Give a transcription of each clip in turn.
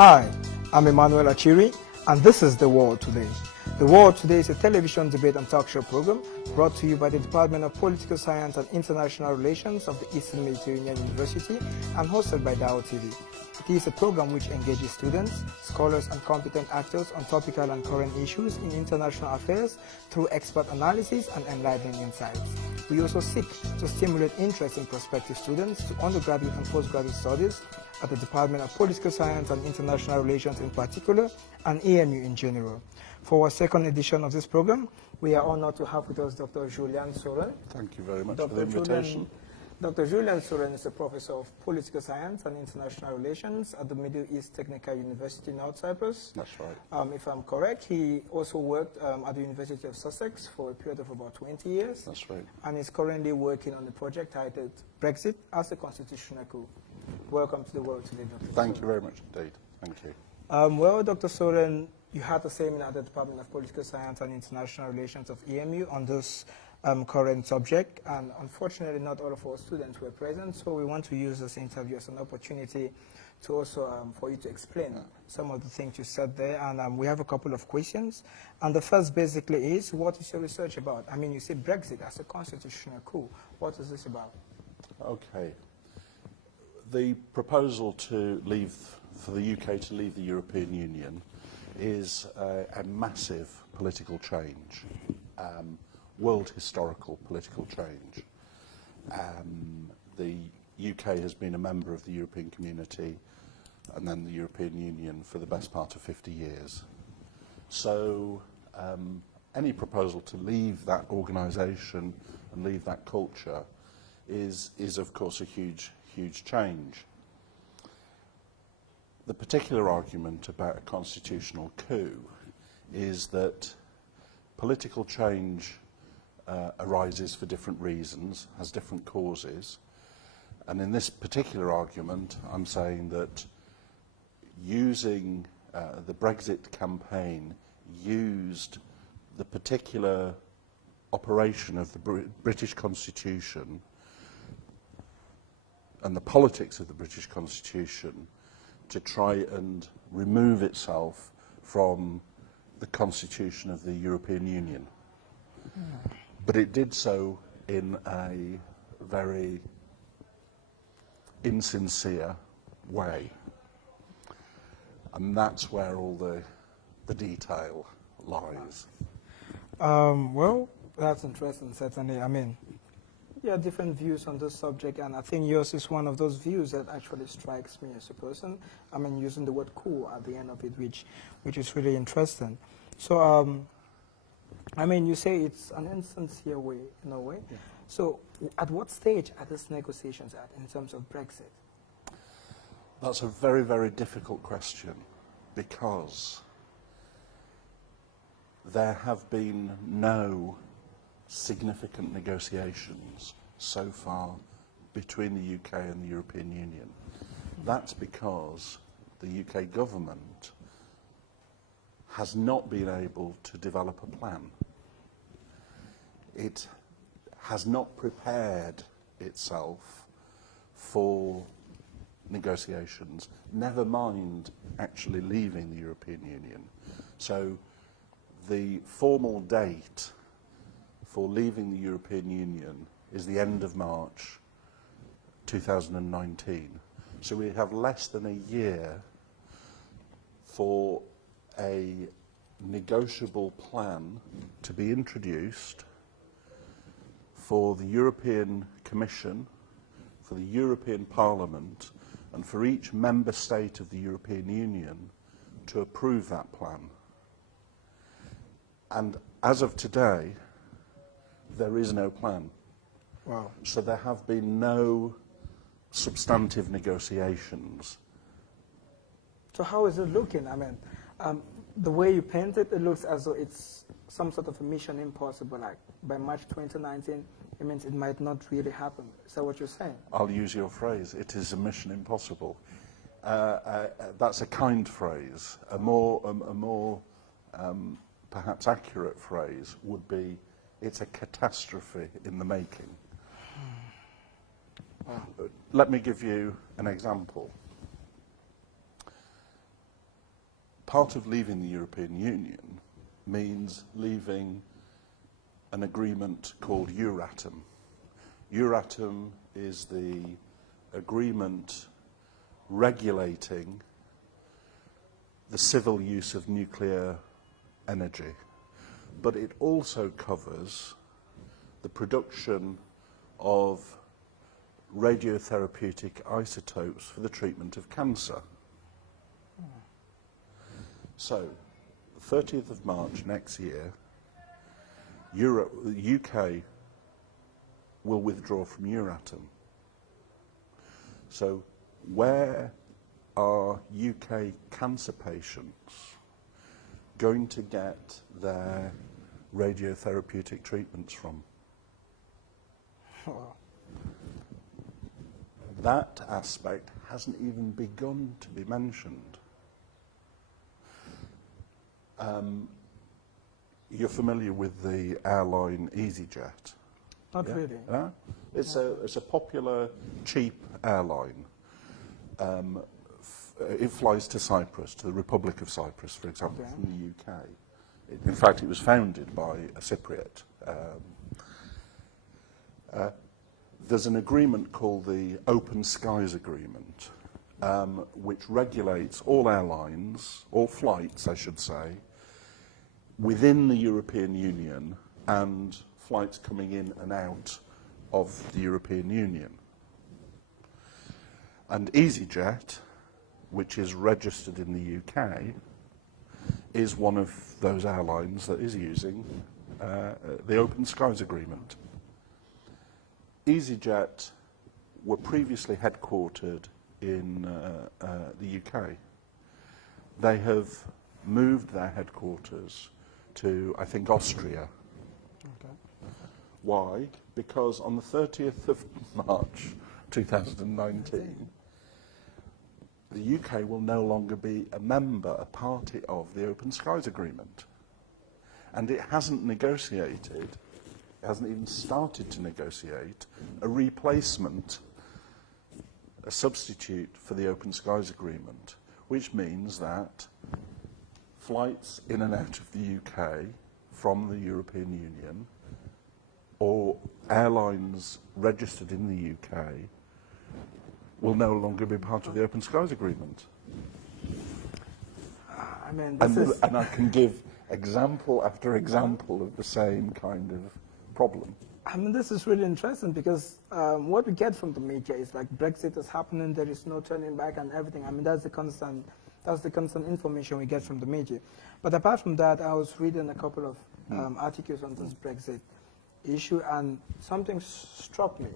Hi, I'm Emmanuel Achiri, and this is The World Today. The World Today is a television debate and talk show program brought to you by the Department of Political Science and International Relations of the Eastern Mediterranean University and hosted by DAO TV. It is a program which engages students, scholars, and competent actors on topical and current issues in international affairs through expert analysis and enlightening insights. We also seek to stimulate interest in prospective students to undergraduate and postgraduate studies at the Department of Political Science and International Relations in particular, and EMU in general. For our second edition of this program, we are honored to have with us Dr. Julian Saurin. Thank you very much for the invitation. Dr. Julian Saurin is a professor of political science and international relations at the Middle East Technical University, North Cyprus. That's right. If I'm correct, he also worked at the University of Sussex for a period of about 20 years. That's right. And is currently working on a project titled Brexit as a Constitutional Coup. Welcome to The World Today, Dr. Thank you very much indeed. Thank you. Well, Dr. Saurin, you had a seminar at the Department of Political Science and International Relations of EMU on this current subject, and unfortunately not all of our students were present, so we want to use this interview as an opportunity to also for you to explain some of the things you said there, and we have a couple of questions. And the first basically is, what is your research about? I mean, you say Brexit as a constitutional coup. What is this about? Okay. The proposal to leave, for the UK to leave the European Union is a massive political change, world historical political change. The UK has been a member of the European Community and then the European Union for the best part of 50 years. So any proposal to leave that organisation and leave that culture is of course a huge change. The particular argument about a constitutional coup is that political change arises for different reasons, has different causes, and in this particular argument I'm saying that using the Brexit campaign used the particular operation of the British Constitution and the politics of the British Constitution to try and remove itself from the Constitution of the European Union. But it did so in a very insincere way. And that's where all the detail lies. Well, that's interesting, certainly. I mean, there are different views on this subject, and I think yours is one of those views that actually strikes me as a person. I mean, using the word coup at the end of it, which is really interesting. So, I mean, you say it's an insincere way, in a way. Yeah. So, at what stage are these negotiations at in terms of Brexit? That's a very, very difficult question, because there have been no significant negotiations so far between the UK and the European Union. That's because the UK government has not been able to develop a plan. It has not prepared itself for negotiations, never mind actually leaving the European Union. So the formal date for leaving the European Union is the end of March 2019. So we have less than a year for a negotiable plan to be introduced for the European Commission, for the European Parliament, and for each member state of the European Union to approve that plan. And as of today, there is no plan. Wow. So there have been no substantive negotiations. So how is it looking? I mean, the way you paint it, it looks as though it's some sort of a mission impossible, like by March 2019, it means it might not really happen. Is that what you're saying? I'll use your phrase, it is a mission impossible. That's a kind phrase. A more perhaps accurate phrase would be, it's a catastrophe in the making. Let me give you an example. part of leaving the European Union means leaving an agreement called Euratom. Euratom is the agreement regulating the civil use of nuclear energy, but it also covers the production of radiotherapeutic isotopes for the treatment of cancer. So, the 30th of March next year, the UK will withdraw from Euratom. So, where are UK cancer patients going to get their radiotherapeutic treatments from? Wow. That aspect hasn't even begun to be mentioned. You're familiar with the airline EasyJet? Not really. Yeah? It's a popular, cheap airline. It flies to Cyprus, to the Republic of Cyprus, for example, Okay. from the UK. In fact, it was founded by a Cypriot. There's an agreement called the Open Skies Agreement, which regulates all airlines, all flights, I should say, within the European Union and flights coming in and out of the European Union. And EasyJet, which is registered in the UK, is one of those airlines that is using the Open Skies Agreement. EasyJet were previously headquartered in the UK. They have moved their headquarters to, I think, Austria. Okay. Why? Because on the 30th of March 2019, the UK will no longer be a member, a party of the Open Skies Agreement. And it hasn't negotiated, it hasn't even started to negotiate a replacement, a substitute for the Open Skies Agreement, which means that flights in and out of the UK from the European Union or airlines registered in the UK will no longer be part of the Open Skies Agreement. I mean, this is... And I can give example after example of the same kind of problem. I mean, this is really interesting because what we get from the media is like Brexit is happening, there is no turning back and everything. I mean, that's the constant information we get from the media. But apart from that, I was reading a couple of articles on this Brexit issue, and something struck me.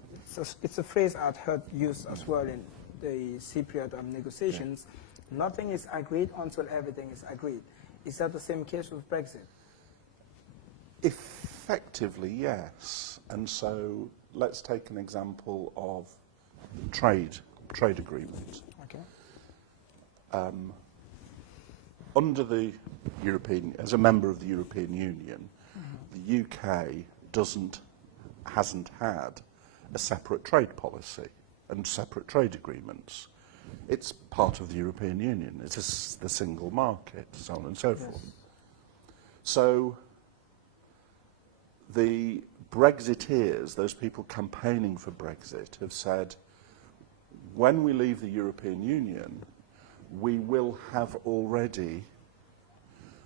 It's a phrase I'd heard used as well in the Cypriot negotiations. Yeah. Nothing is agreed until everything is agreed. Is that the same case with Brexit? Effectively, yes. And so let's take an example of trade agreement. Okay. Under the as a member of the European Union, the UK hasn't had a separate trade policy and separate trade agreements. It's part of the European Union. It's the single market, so on and so forth. So the Brexiteers, those people campaigning for Brexit, have said, when we leave the European Union, we will have already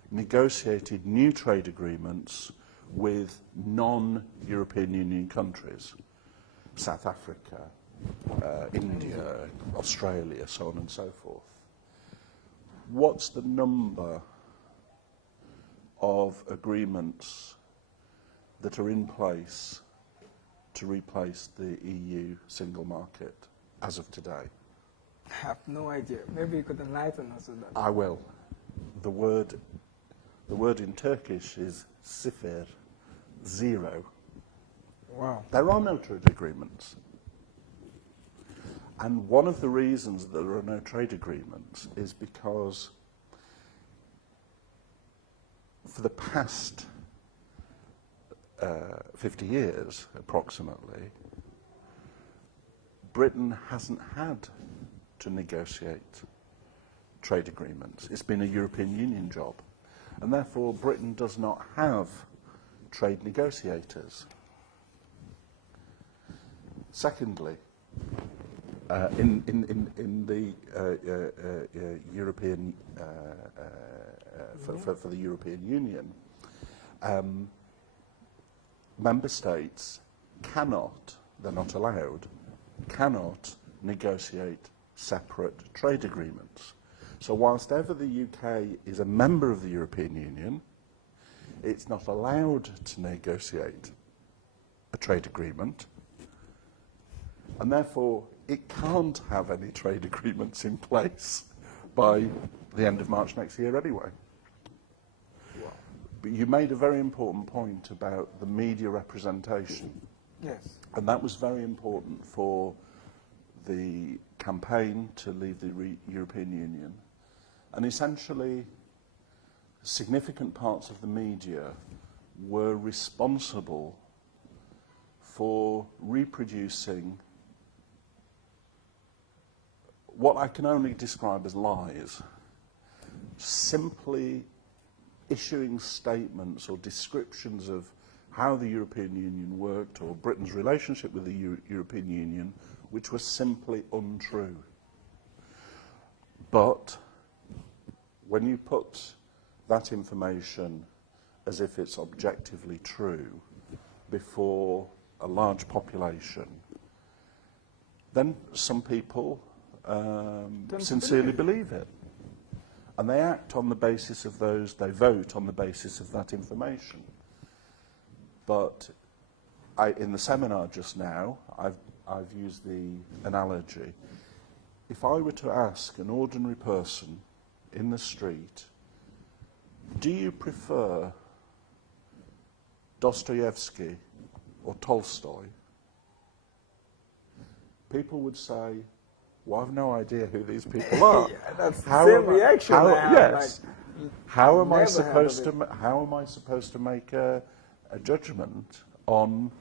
negotiated new trade agreements with non-European Union countries, South Africa, India, Australia, so on and so forth. What's the number of agreements that are in place to replace the EU single market as of today? I have no idea. Maybe you could enlighten us with that. I will. The word in Turkish is sıfır, zero. Wow. There are no trade agreements. And one of the reasons that there are no trade agreements is because for the past 50 years, approximately, Britain hasn't had to negotiate trade agreements. It's been a European Union job. And therefore, Britain does not have trade negotiators. Secondly, in the European, for the European Union, member states cannot, they're not allowed, cannot negotiate separate trade agreements. So whilst ever the UK is a member of the European Union, it's not allowed to negotiate a trade agreement, and therefore it can't have any trade agreements in place by the end of March next year anyway. Wow. But you made a very important point about the media representation. Yes. And that was very important for the campaign to leave the European Union. And essentially, significant parts of the media were responsible for reproducing what I can only describe as lies, simply issuing statements or descriptions of how the European Union worked or Britain's relationship with the European Union, which were simply untrue. But when you put that information as if it's objectively true before a large population, then some people sincerely believe it. And they act on the basis of those, they vote on the basis of that information. But in the seminar just now, I've used the analogy. If I were to ask an ordinary person in the street, do you prefer Dostoevsky or Tolstoy? People would say, well, I've no idea who these people are. Yeah, that's the same reaction. Yes. Like, how am I supposed to make a judgment on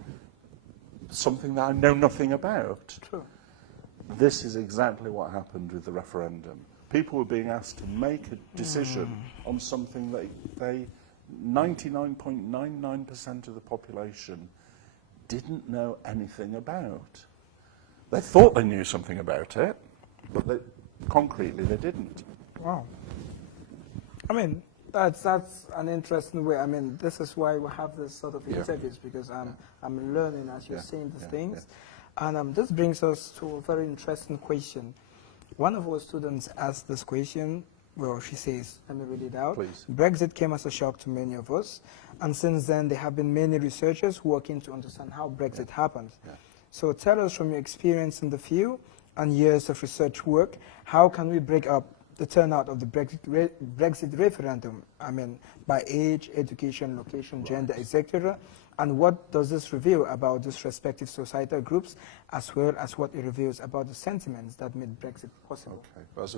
something that I know nothing about? True. This is exactly what happened with the referendum. People were being asked to make a decision on something that they 99.99% of the population didn't know anything about. They thought they knew something about it, but concretely they didn't. Wow. I mean, that's an interesting way. I mean, this is why we have this sort of interviews, because I'm learning as you're saying these things. Yeah. And this brings us to a very interesting question. One of our students asked this question. Well, she says, let me read it out. Please. Brexit came as a shock to many of us, and since then there have been many researchers working to understand how Brexit happened. Yeah. So tell us, from your experience in the field and years of research work, how can we break up the turnout of the Brexit referendum? I mean, by age, education, location, gender, etc. And what does this reveal about these respective societal groups, as well as what it reveals about the sentiments that made Brexit possible? Okay, that's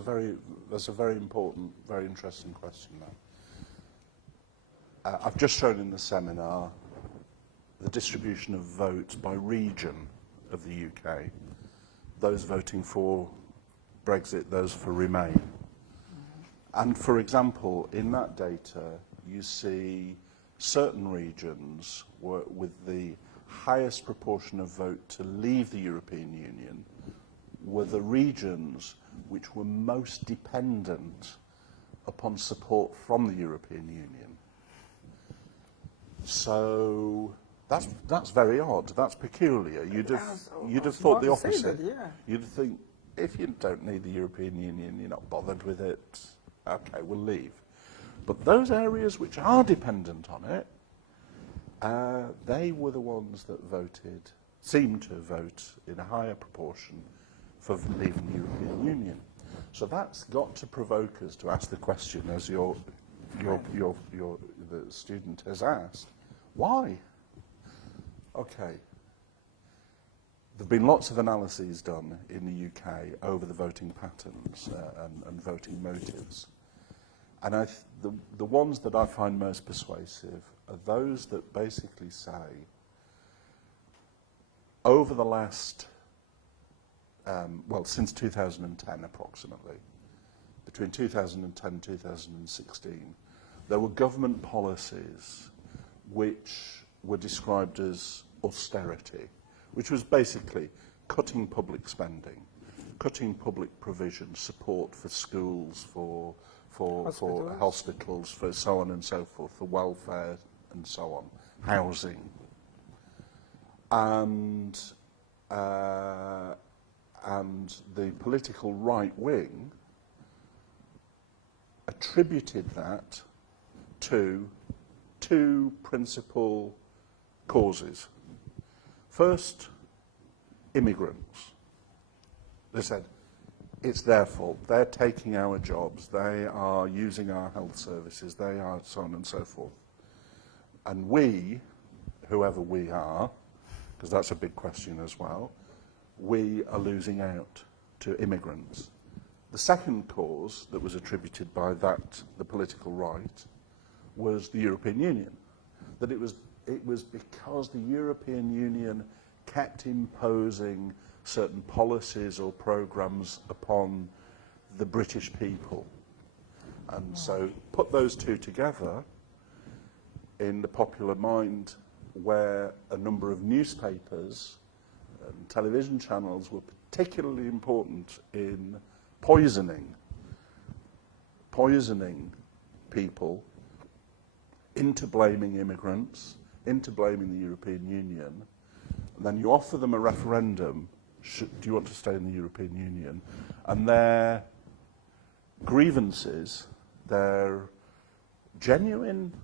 a very important, very interesting question now. I've just shown in the seminar the distribution of votes by region of the UK. Those voting for Brexit, those for Remain. And for example, in that data, you see certain regions with the highest proportion of vote to leave the European Union were the regions which were most dependent upon support from the European Union. So that's very odd. That's peculiar. You'd have thought the opposite. You'd think, if you don't need the European Union, you're not bothered with it, okay, we'll leave. But those areas which are dependent on it, they were the ones that seemed to vote in a higher proportion for leaving the European Union. So that's got to provoke us to ask the question, as the student has asked, why? Okay. There have been lots of analyses done in the UK over the voting patterns and voting motives. And the ones that I find most persuasive are those that basically say, over the last, since 2010 approximately, between 2010 and 2016, there were government policies which were described as austerity, which was basically cutting public spending, cutting public provision, support for schools, for hospitals, for so on and so forth, for welfare and so on, housing. And the political right wing attributed that to two principal causes. First, immigrants. They said, it's their fault. They're taking our jobs. They are using our health services. They are so on and so forth. And we, whoever we are, because that's a big question as well, we are losing out to immigrants. The second cause that was attributed by the political right, was the European Union. That it was because the European Union kept imposing certain policies or programmes upon the British people. And so put those two together in the popular mind, where a number of newspapers and television channels were particularly important in poisoning people into blaming immigrants, into blaming the European Union. And then you offer them a referendum, do you want to stay in the European Union? And their grievances, their genuine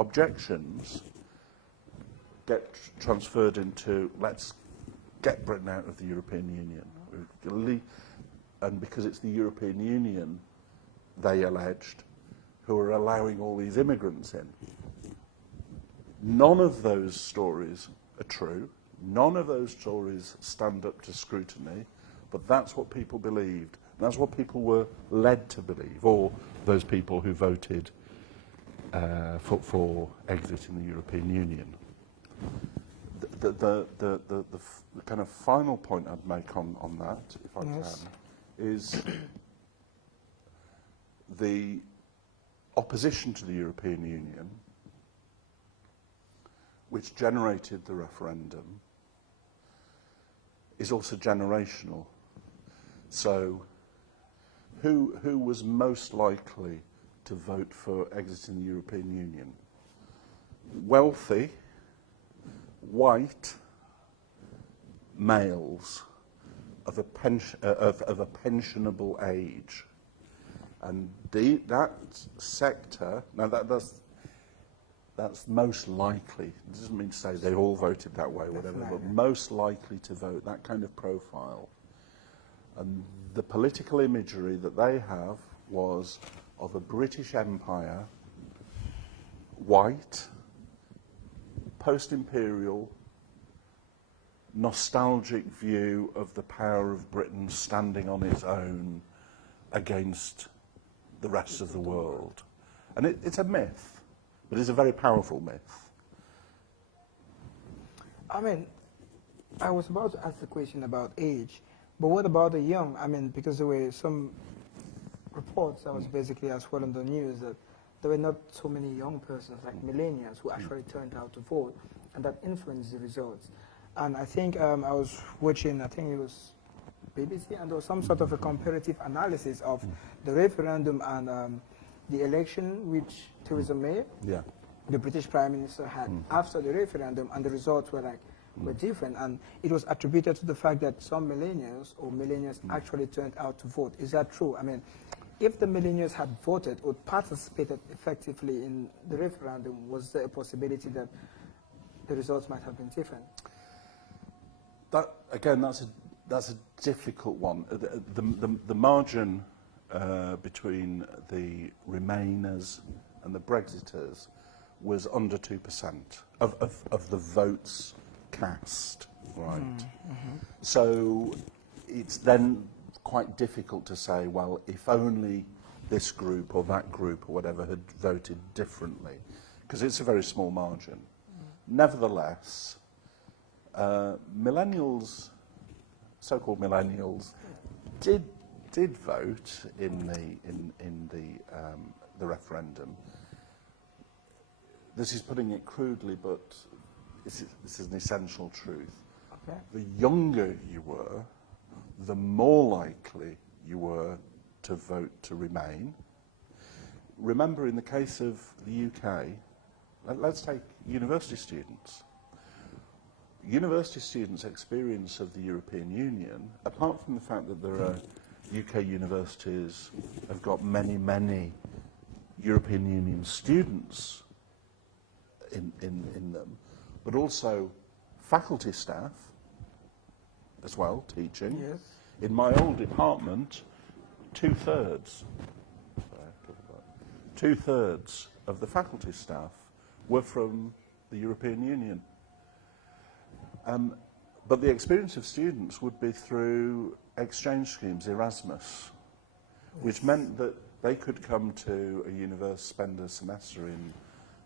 objections get transferred into, let's get Britain out of the European Union. And because it's the European Union, they alleged, who are allowing all these immigrants in. None of those stories are true. None of those stories stand up to scrutiny, but that's what people believed. That's what people were led to believe, or those people who voted for exit in the European Union. The kind of final point I'd make on that, if I can, is the opposition to the European Union, which generated the referendum, is also generational. So who was most likely to vote for exiting the European Union? Wealthy, white males of a pensionable age. And that sector, now that's most likely, it doesn't mean to say they all voted that way, whatever, but most likely to vote, that kind of profile. And the political imagery that they have was of a British Empire, white, post-imperial, nostalgic view of the power of Britain standing on its own against the rest of the world. And it's a myth, but it's a very powerful myth. I mean, I was about to ask the question about age, but what about the young? I mean, because there were some reports that was basically as well on the news that there were not so many young persons like millennials who actually turned out to vote, and that influenced the results. And I think I was watching, I think it was BBC, and there was some sort of a comparative analysis of the referendum and the election which Theresa May, the British Prime Minister, had after the referendum, and the results were different, and it was attributed to the fact that some millennials actually turned out to vote. Is that true? I mean, if the millennials had voted or participated effectively in the referendum, was there a possibility that the results might have been different? That again, that's a difficult one. The margin between the Remainers and the Brexiters was under 2% of the votes cast, right? So it's then quite difficult to say, well, if only this group or that group or whatever had voted differently, because it's a very small margin. Nevertheless, millennials, so-called millennials, did did vote in the referendum, this is putting it crudely, but this is an essential truth. Okay. The younger you were, the more likely you were to vote to remain. Remember, in the case of the UK, let's take university students. University students' experience of the European Union, apart from the fact that there are UK universities have got many, many European Union students in them, but also faculty staff as well, teaching. Yes. In my old department, two-thirds of the faculty staff were from the European Union. But the experience of students would be through exchange schemes, Erasmus, which meant that they could come to a university, spend a semester in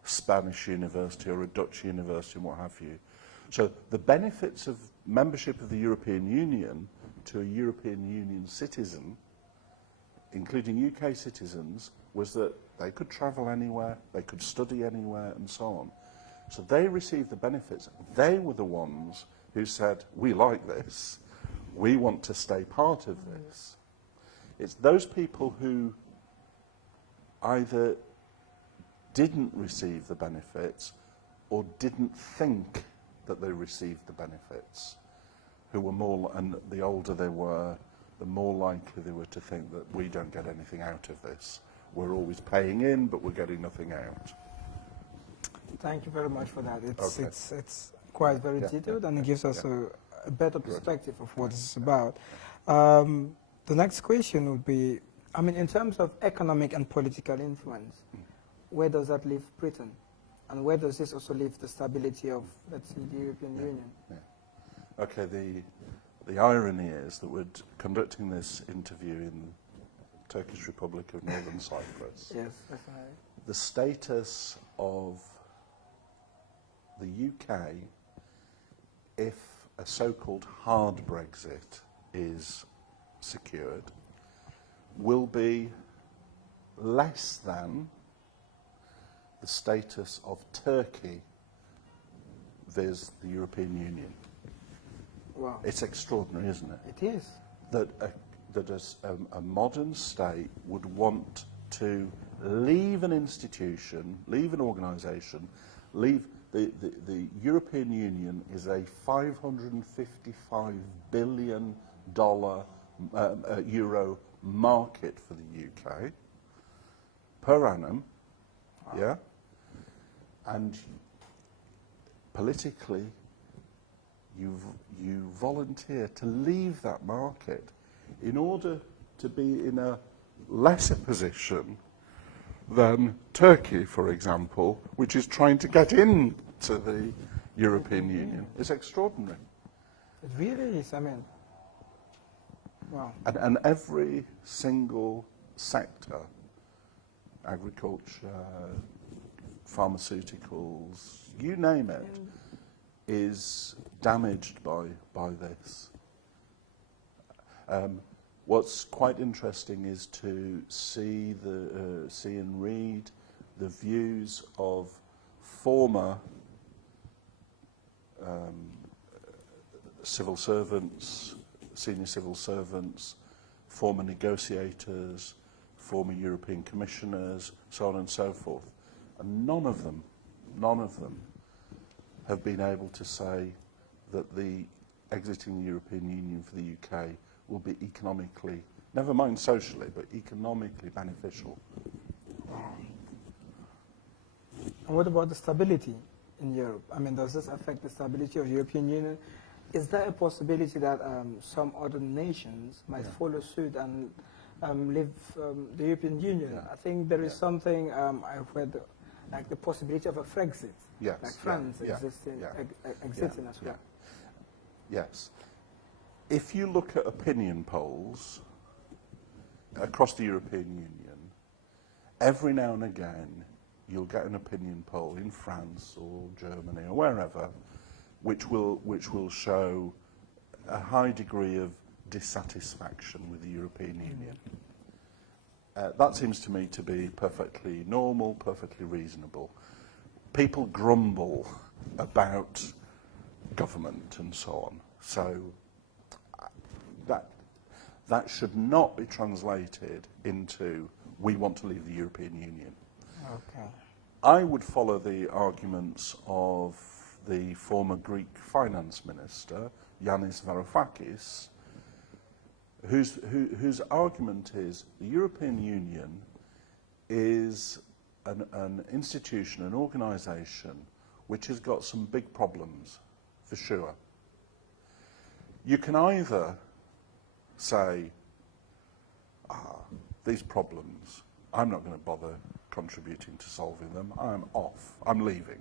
Spanish university or a Dutch university and what have you. So the benefits of membership of the European Union to a European Union citizen, including UK citizens, was that they could travel anywhere, they could study anywhere, and so on. So they received the benefits. They were the ones who said, we like this, we want to stay part of this. It's those people who either didn't receive the benefits or didn't think that they received the benefits, who were more, and the older they were, the more likely they were to think that we don't get anything out of this. We're always paying in, but we're getting nothing out. Thank you very much for that. Okay. It's quite very detailed, and it gives us a better perspective of what this is about. The next question would be, I mean, in terms of economic and political influence, where does that leave Britain? And where does this also leave the stability of, let's say, the European Union? Yeah. Okay, the irony is that we're conducting this interview in the Turkish Republic of Northern Cyprus. Yes, definitely. The status of the UK, if a so-called hard Brexit is secured, will be less than the status of Turkey vis the European Union. Wow. It's extraordinary, isn't it? It is. That a modern state would want to leave an institution, leave an organisation, leave the European Union is a $555 billion euro market for the UK per annum. Wow. Yeah, and politically, you volunteer to leave that market in order to be in a lesser position than Turkey, for example, which is trying to get into the European Union. It's extraordinary. It really is, I mean, wow. And every single sector, agriculture, pharmaceuticals, you name it, is damaged by this. What's quite interesting is to see and read the views of former civil servants, senior civil servants, former negotiators, former European commissioners, so on and so forth. And none of them have been able to say that the exiting the European Union for the UK will be economically, never mind socially, but economically beneficial. And what about the stability in Europe? I mean, does this affect the stability of the European Union? Is there a possibility that some other nations might follow suit and leave the European Union? I think there is something I've read, like the possibility of a Frexit, like France exiting as well. Yes. If you look at opinion polls across the European Union, every now and again you'll get an opinion poll in France or Germany or wherever which will show a high degree of dissatisfaction with the European Union. That seems to me to be perfectly normal, perfectly reasonable. People grumble about government and so on. So that should not be translated into we want to leave the European Union. Okay. I would follow the arguments of the former Greek finance minister, Yanis Varoufakis, whose argument is the European Union is an institution, an organisation, which has got some big problems, for sure. You can either say, these problems, I'm not going to bother contributing to solving them, I'm off, I'm leaving.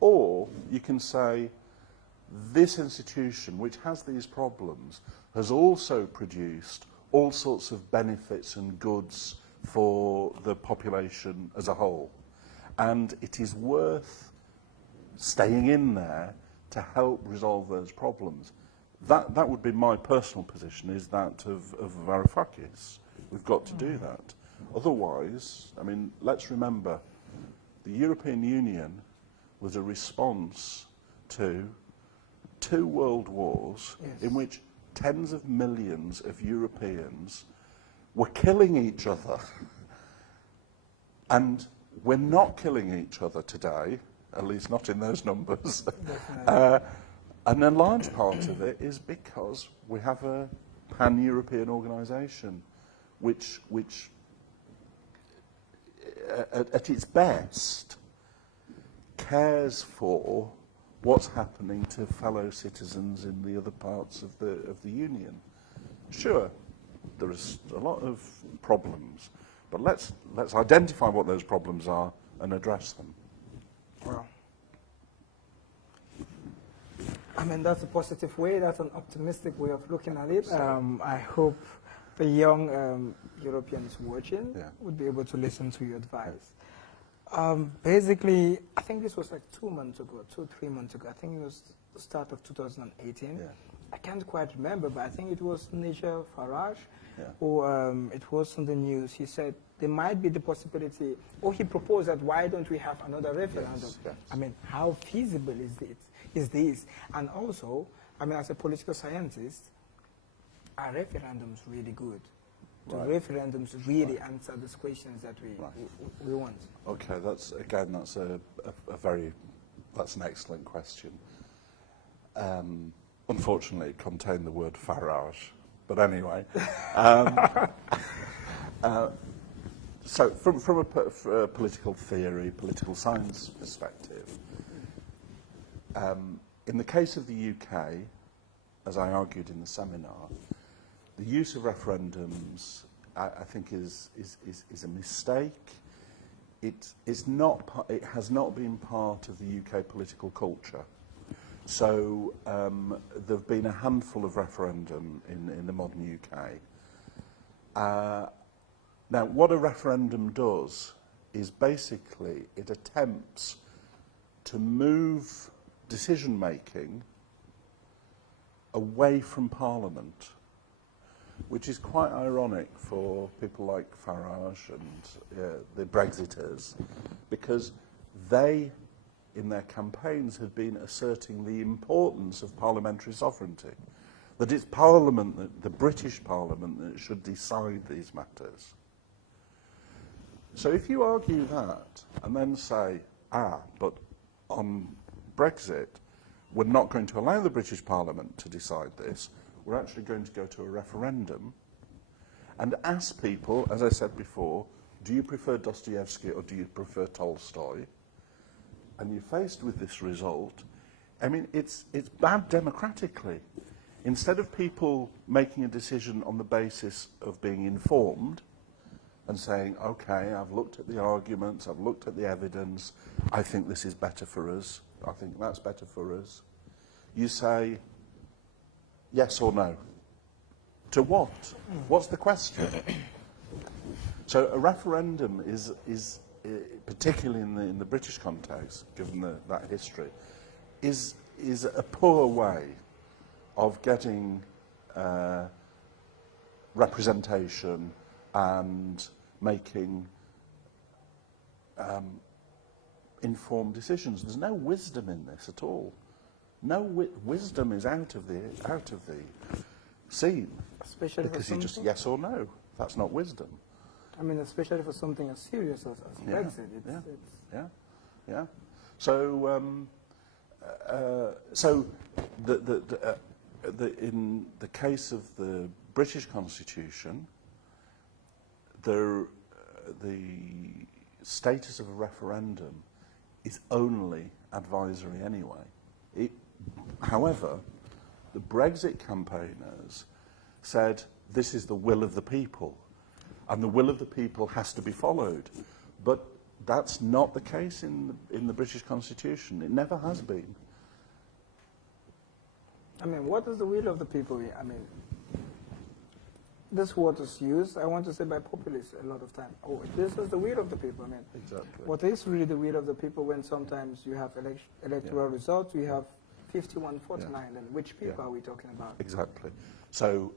Or you can say, this institution, which has these problems, has also produced all sorts of benefits and goods for the population as a whole. And it is worth staying in there to help resolve those problems. That would be my personal position, is that of Varoufakis. We've got to do that. Otherwise, I mean, let's remember, the European Union was a response to 2 world wars, yes, in which tens of millions of Europeans were killing each other. And we're not killing each other today, at least not in those numbers. And a large part of it is because we have a pan-European organisation which at its best cares for what's happening to fellow citizens in the other parts of the Union. Sure, there is a lot of problems, but let's identify what those problems are and address them. Well, I mean, that's a positive way, that's an optimistic way of looking at it. I hope the young Europeans watching would be able to listen to your advice. Basically, I think this was like 2 months ago, 3 months ago. I think it was the start of 2018. Yeah. I can't quite remember, but I think it was Nigel Farage, who it was on the news. He said there might be the possibility, or he proposed that why don't we have another referendum? Yes, yes. I mean, how feasible is this? And also, I mean, as a political scientist, are referendums really good? Do referendums really answer these questions that we want? Okay, that's an excellent question. Unfortunately, it contained the word Farage, but anyway. So, from a political theory, political science perspective, in the case of the UK, as I argued in the seminar, the use of referendums, I think, is a mistake. It has not been part of the UK political culture. So there have been a handful of referendum in the modern UK. Now, what a referendum does is basically it attempts to move decision-making away from Parliament, which is quite ironic for people like Farage and the Brexiters, because they, in their campaigns, had been asserting the importance of parliamentary sovereignty, that it's Parliament, the British Parliament, that should decide these matters. So if you argue that and then say, but on Brexit, we're not going to allow the British Parliament to decide this, we're actually going to go to a referendum and ask people, as I said before, do you prefer Dostoevsky or do you prefer Tolstoy? And you're faced with this result. I mean, it's bad democratically. Instead of people making a decision on the basis of being informed and saying, okay, I've looked at the arguments, I've looked at the evidence, I think this is better for us, I think that's better for us, you say, yes or no. To what? What's the question? So a referendum is particularly in the British context, given that history, is a poor way of getting representation and making informed decisions. There's no wisdom in this at all. No wisdom is out of the scene. Especially because you just yes or no. That's not wisdom. I mean, especially for something as serious as Brexit. Yeah. So, in the case of the British Constitution, the status of a referendum is only advisory anyway. However, the Brexit campaigners said this is the will of the people, and the will of the people has to be followed. But that's not the case in the British Constitution. It never has been. I mean, what is the will of the people? I mean, this word is used, I want to say, by populists a lot of time. Oh, this is the will of the people. I mean, exactly. What is really the will of the people when sometimes you have electoral results, we have 51-49, and which people are we talking about? Exactly. So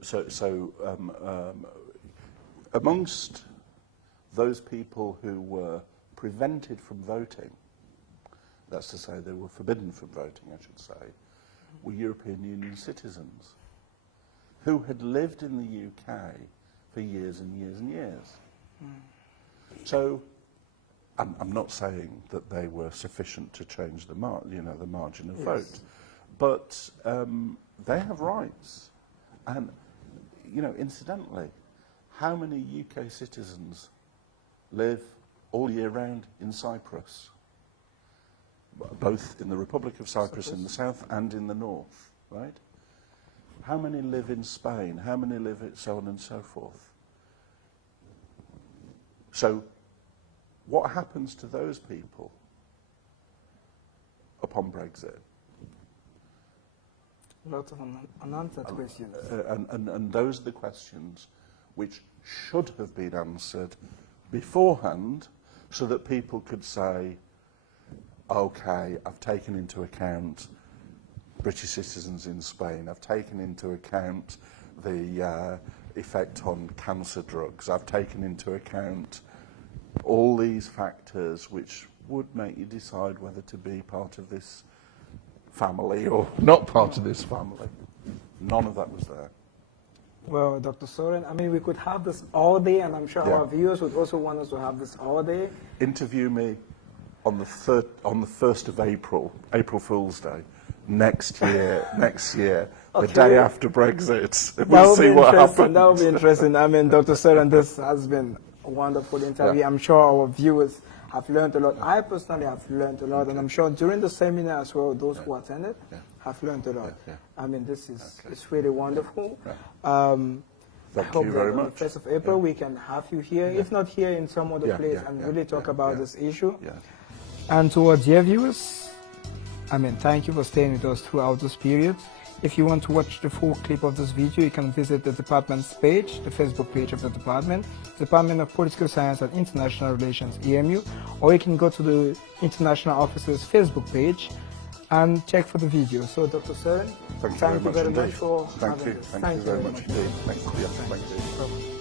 amongst those people who were prevented from voting, that's to say they were forbidden from voting, I should say, were European Union citizens who had lived in the UK for years and years and years. So I'm not saying that they were sufficient to change the margin of vote, but they have rights. And, incidentally, how many UK citizens live all year round in Cyprus? Both in the Republic of Cyprus in the south and in the north, right? How many live in Spain? How many live in so on and so forth? So, what happens to those people upon Brexit? Lots of unanswered questions. And those are the questions which should have been answered beforehand so that people could say, okay, I've taken into account British citizens in Spain, I've taken into account the effect on cancer drugs, I've taken into account all these factors which would make you decide whether to be part of this family or not part of this family. None of that was there. Well, Dr. Saurin, I mean, we could have this all day, and I'm sure our viewers would also want us to have this all day. Interview me on the 1st of April, April Fool's Day, next year, okay. The day after Brexit. We'll see what happens. That will be interesting. I mean, Dr. Saurin, this has been a wonderful interview. I'm sure our viewers have learned a lot. I personally have learned a lot, and I'm sure during the seminar as well, those who attended have learned a lot. I mean, this is it's really wonderful. Thank you very much. On the 1st of April, we can have you here, if not here, in some other place, and really talk about this issue. And to our dear viewers, I mean, thank you for staying with us throughout this period. If you want to watch the full clip of this video, you can visit the department's page, the Facebook page of the Department of Political Science and International Relations, EMU, or you can go to the International Office's Facebook page and check for the video. So, Dr. Saurin, thank you very much for having us. Thank you very much indeed. Thank you.